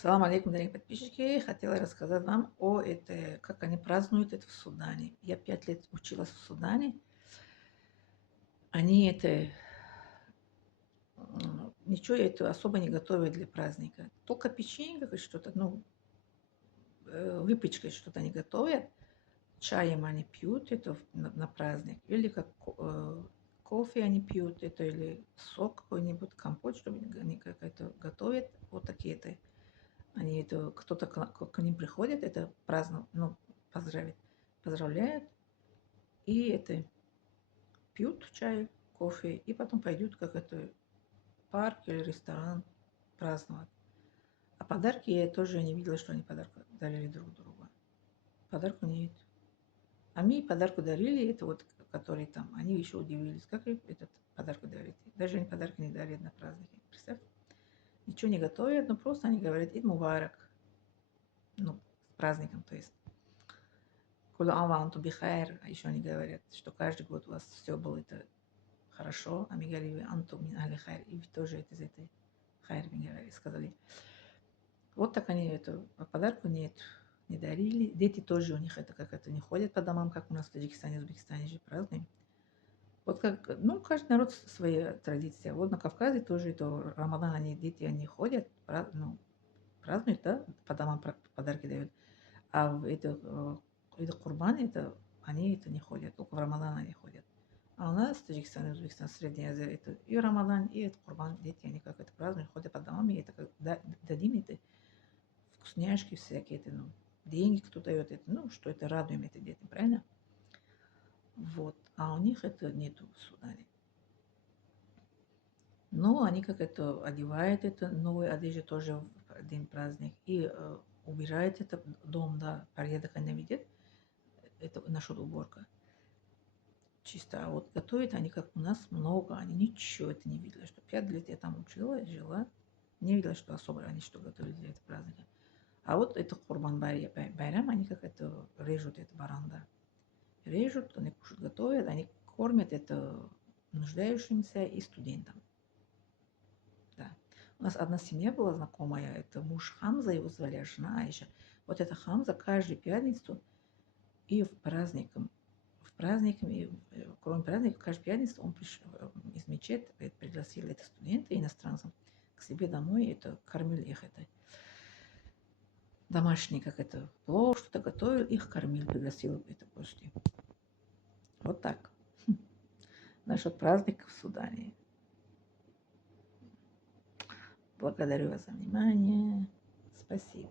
Салам алейкум, дорогие подписчики. Хотела рассказать вам как они празднуют это в Судане. Я 5 лет училась в Судане. Они ничего это особо не готовят для праздника. Только печенье как что-то, выпечкой что-то они готовят. Чаем они пьют это на праздник. Или кофе они пьют, это или сок какой-нибудь, компот, чтобы они как-то готовят. Вот такие-то. Они это, кто-то к ним приходит, это праздно, поздравляет, и это пьют чай, кофе, и потом пойдут как это парк или ресторан праздновать. А подарки я тоже не видела, что они подарки дарили друг другу. Подарку нет. А мне подарку дарили, это вот, которые там, они еще удивились, как вы этот подарок дарите. Даже они подарки не дарят на праздники. Представьте, ничего не готовят, но просто они говорят, Ид Мубарак, с праздником, то есть. Кулю ам ва антум бихайр, а еще они говорят, что каждый год у вас все было это хорошо, а мы говорили, антум мин ахли хайр, и вы тоже это из этой хайр, мы говорили, сказали. Вот так они это, а подарку нет, не дарили. Дети тоже у них это как это не ходят по домам, как у нас в Таджикистане, Узбекистане же празднуем. Вот как, каждый народ своя традиция. Вот на Кавказе тоже это Рамадан, дети, они ходят, празднуют, да, по домам подарки дают. А это Курбан, это они это не ходят, только в Рамадан они ходят. А у нас в Таджикистане, Узбекистане, Средняя Азия, это и Рамадан, и это Курбан, дети, они как это празднуют, ходят по домам, и это как дадим это вкусняшки всякие, это, деньги кто дает, это, что это радуем это детям, правильно? Вот. А у них это нету в Судане. Но они как это одевают это новую одежду тоже в день праздник и убирают это дом, да, порядок они видят, это наша уборка. Чисто, а вот готовят они, как у нас, много, они ничего это не видели, что 5 лет я там училась, жила, не видела, что особо они что готовили для этого праздника. А вот это Курбан Байрам, они как это режут это баранда. Режут, они кушают, готовят, они кормят это нуждающимся и студентам. Да. У нас одна семья была знакомая, это муж Хамза, его звали, а жена Аиша. Вот эта Хамза каждую пятницу и в праздник, кроме праздника, каждую пятницу он пришел из мечети, пригласил это студенты иностранцев к себе домой, это кормил их это домашний, как это, плов, что-то готовил, их кормил, пригласил это гости. Вот так. Наш вот праздник в Судане. Благодарю вас за внимание. Спасибо.